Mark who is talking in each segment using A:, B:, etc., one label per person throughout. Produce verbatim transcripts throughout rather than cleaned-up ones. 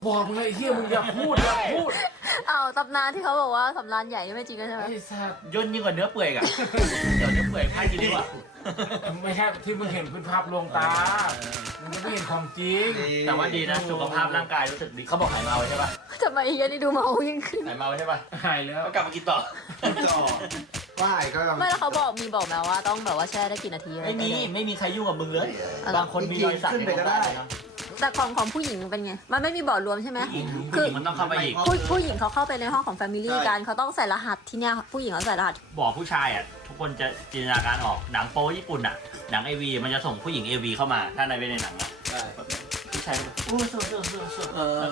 A: บอกเลยเฮียมึงอย่าพูดอย่าพูด
B: เอาตำนานที่เขาบอกว่าสำรานใหญ่นี่ไม่จริงใช่ไหม
A: ไอ้สัตว์
C: ย่นยิ่งกว่าเนื้อเปื่อยอีกอะเดี๋ยวเนื้อเปื่อยพายกินดีกว่า
A: ไม่ใช่ที่มึงเห็นเป็นภาพลวงตามึงไม่เห็นของจริง
C: แต่ว่าดีนะสุขภาพร่างกายรู้สึกดีเขาบอกหายเมาใช่ป่ะ
B: ทำไมเฮียนี่ดูเมายิ่งขึ้น
C: หายเมาใช่ป่ะ
A: หายแล้ว
C: ก็กลับมากินต่อ
D: ต่อว่าหายก็
B: ไม่แล้วเขาบอกมีบอกไหมว่าต้องแบบว่าแช่ได้กี่นาทีอะไร
C: ไม่มีไม่มีใครยุ่งกับมึงเลยบางคนมีรอยสักในก็ได้นะ
B: แต่ของของผู้หญิงเป็นไงมันไม่มีบ่อรวมใช่ไหม
C: ผู้หญิงมันต้องเข้าไปอีก
B: ผู้ผู้หญิงเขาเข้าไปในห้องของแฟมิลี่กันเขาต้องใส่รหัสที่เนี่ยผู้หญิงเขาใส่รหัส
C: บอกผู้ชายอ่ะทุกคนจะจินตนาการออกหนังโป๊ญี่ปุ่นอ่ะหนังเอวีมันจะส่งผู้หญิงเอวีเข้ามาถ้าในเป็นในหนังอ่ะผู้ชายโอ้สวยสวยสวยสวยเออ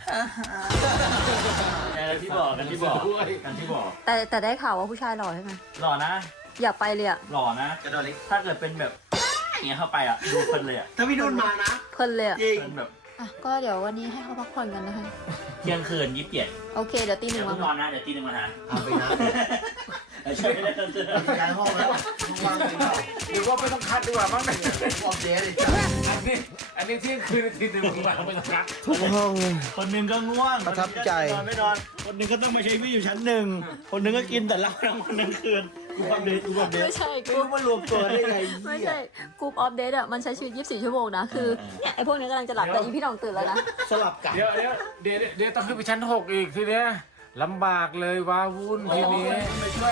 C: กันที่บอกกันที่บอกกันที่บอก
B: แต่แต่ได้ข่าวว่าผู้ชายหล่อใช่ไหม
C: หล่อนะ
B: อยากไปเลยอะ
C: หล่อนะ
D: กระโดดเล็ก
C: ถ้าเกิดเป็นแบบอย่างเงี้ยเข้าไปอ่ะดูเพลินเลยอ่ะ
D: ถ้าพี่นุ่นมานะ
B: เพลินเลยอะ
D: จริง
C: เพลินแบบ
B: อ่ะก็เดี๋ยววันนี้ให้เขาพักผ่อนกันนะคะ
C: เที่ยงคืนยี่สิบเจ็ด
B: โอเคเดี๋ยวตีห
C: เดี๋
B: นึ่
C: ยว
B: ง
C: เพิ่งน
B: มา
C: อนนะเดี๋ยวตีหนึ่งมาหา
D: เอาไปนะ
C: ช่วยไม่ได้เติมเติม
D: ย้ายห้องแล้วห้องว่างจริงเปล่า
A: หรือว่าไม่ต้องคัดดีกว่ามั้ง
D: ออกเดทเลยจ้ะ
A: อันนี้อันนี้เที่ยงคืนนาทีหนึ่งมึงมาไม่ต้องคัด
D: ทุกห้อง
C: คนหนึ่งก็ง่วง
D: ประทับใจ
C: นอนไม่นอน คนหนึ่งก็ต้องมาใช้วิตอยู่ชั้นหนึ่ง คนหนึ่งก็กินแต่เหล้าทั้งวันทั้งคืนดูความเดือดดูความเดือด
B: ไม่ใช่ก
D: ไม่
B: รุ๊
D: รู้
B: ป
D: ว่ารวมตัวได้ไง
B: ไม่ใช่กรุ๊ปออฟเดตอะมันใช้ชีวิตยี่สิบสี่ชั่วโมงนะคือเนี่ยไอพวกนี้กำลังจะหลับแต่อีพี่น้องตื่นแล้วนะ
D: สลับกัน
A: เดี๋ยวเดี๋ยวเดี๋ยวเดี๋ยวต้องขึ้นไปชั้นหกอีกทีเนี้ยลำบากเลยว้าวุ่นทีนี้
C: ไม่ช่วย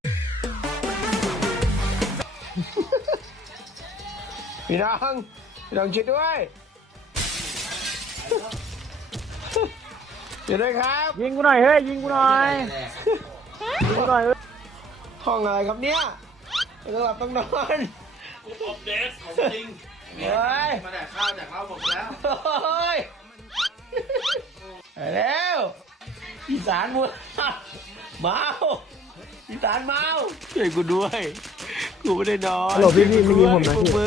D: พี่น้องพี่น้องช่วยด้วยช่วยด้วยครับ
A: ยิงกูหน่อยเฮ้ยยิงกูหน่อยยิงกูหน่อย
D: ห้องอะไรครับเนี่ยต้องหลับต้องนอน
C: ออฟเดสของจริง
D: เฮ้ย
C: มาแดกข้าวแดกเหล้าหมดแล้ว
D: เฮ้ยไปแล้วอีสานมัวเมาอีสานเมาช่วยกูด้วยกูไม่ได้นอน
A: ฮัลโหลพี่พี่ไม่ยิงผมนะพี่